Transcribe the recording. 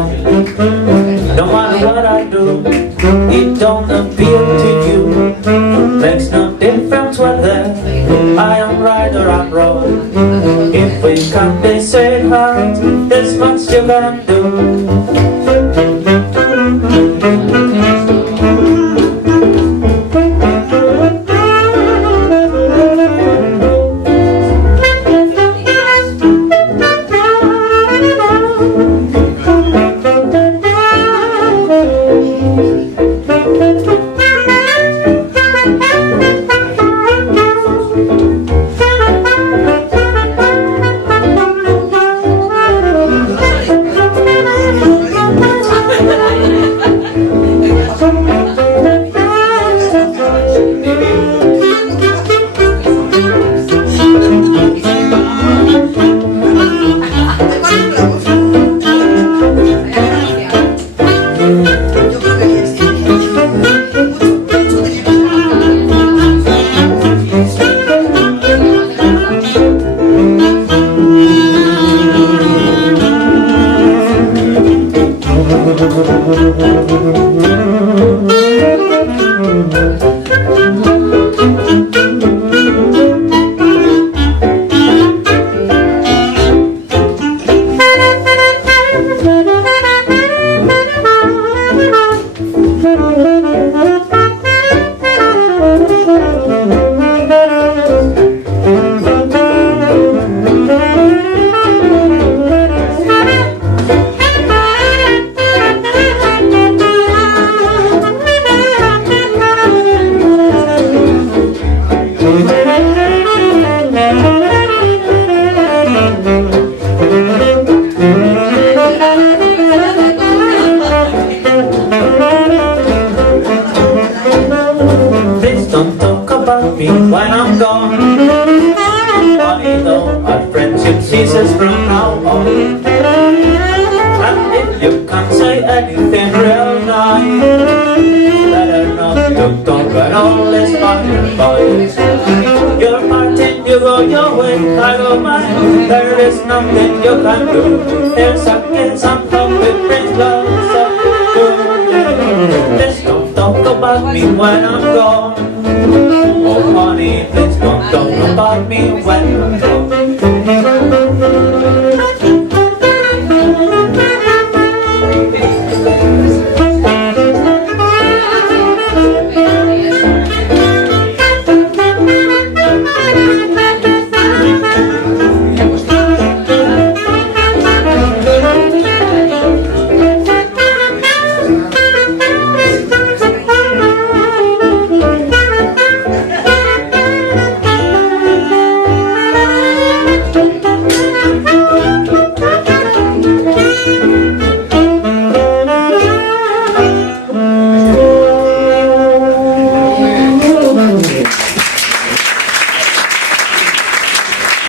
know. No matter what I do, it don't appeal to you. Makes no difference whether I am right or I'm wrong. If we can't be sweethearts, there's much you can do. When I'm gone, funny though, our friendship ceases from now on. And if you can't say anything real nice, better not to talk at all, it's fine, boys. You're Martin, you go your way, I go mine. There is nothing you can do. There's a kiss and love with brings love, so good. Just don't talk about me when I'm